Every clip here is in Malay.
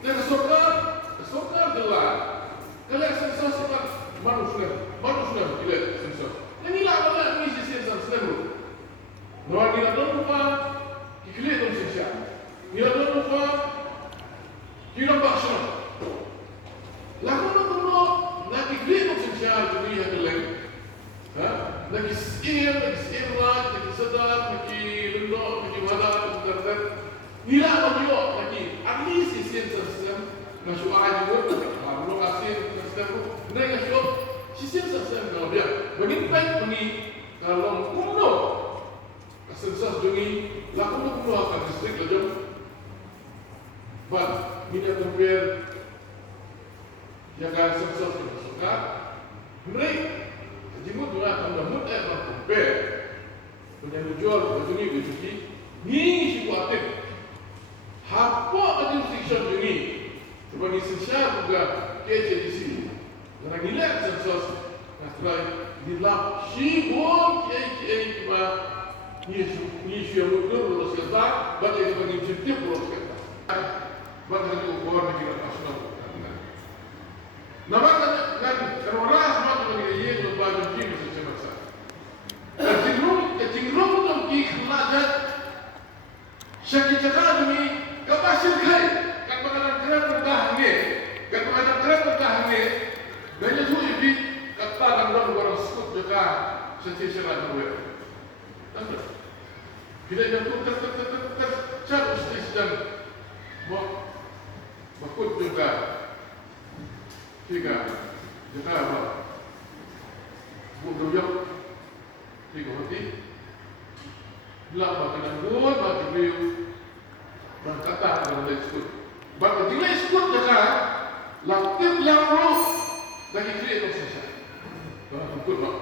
Dan sokar adalah kalau sensor sifat manusia bila sensor. Yang ni lah kalau ni sensor selalu. Orang ni nak lupa, kikilih tu sensor. Ni nak lupa, kira bakso. Lagu nak kikilih tu sensor jadi yang lain. Nak kisir lah, nak sedar, nak lendok, nak wadah, nak ni lah bagi lagi. At least si sensor sistem masuk aja pun, belum kasih sistem pun. Mereka masuk si sensor sistem kalau dia. Bagaimana ni kalau kuno sensor jungi, laku tu kuno akan distrik lejam. But ini compare yang sensor kita suka. Mereka jemut juga kalau mut compare. Punya jual jungi bejuki, ni si kuatir. Apa ada section ini? Sebab ni sensor juga kece di sini. Karena gila sensor, setelah gila sibuk kece cuma ni siapa mundur lulus kereta, baca yang bagi insentif lulus kereta. Baca itu keluar negara nasional. Nama kan kalau orang semua tu bagi dia itu baju kim sesuatu masa. Kecenderung untuk dikenakan syakit cakap ini. Kapasir kai, kan pengadaan kerap bertahan ni, kan pengadaan kerap bertahan ni, banyak tu ibi katakan orang sekut juga sensasi lain. Nampak? Bila yang tu cari stres dan makut juga, tiga apa? Bukan yang tiga hati, lama kena buat bagi beliau. Berkata dalam diskut. Bahawa bila diskut dekat, laktif yang roh lagi kira itu selesai. Dalam tukut mak.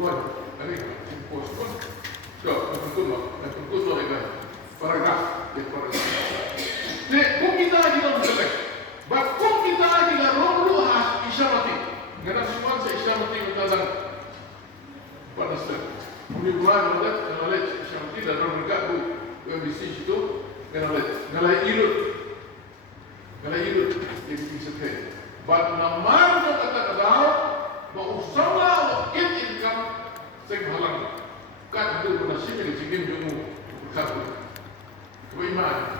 Buat, hari impos pun. So, tukut mak. Tukut mak dekat. Paragraf. Jadi, kung kita lagi dalam selek. Bahawa kung kita lagi dalam roh isyamati. Kerana semua saya isyamati tentang pada selek. Mungkin buat knowledge isyamati dalam mereka UMBC itu. Galai irut yang disebut. But namar tu kata mau income senghalang. Kan itu nasib yang cikin jumu kata. Bagaimana?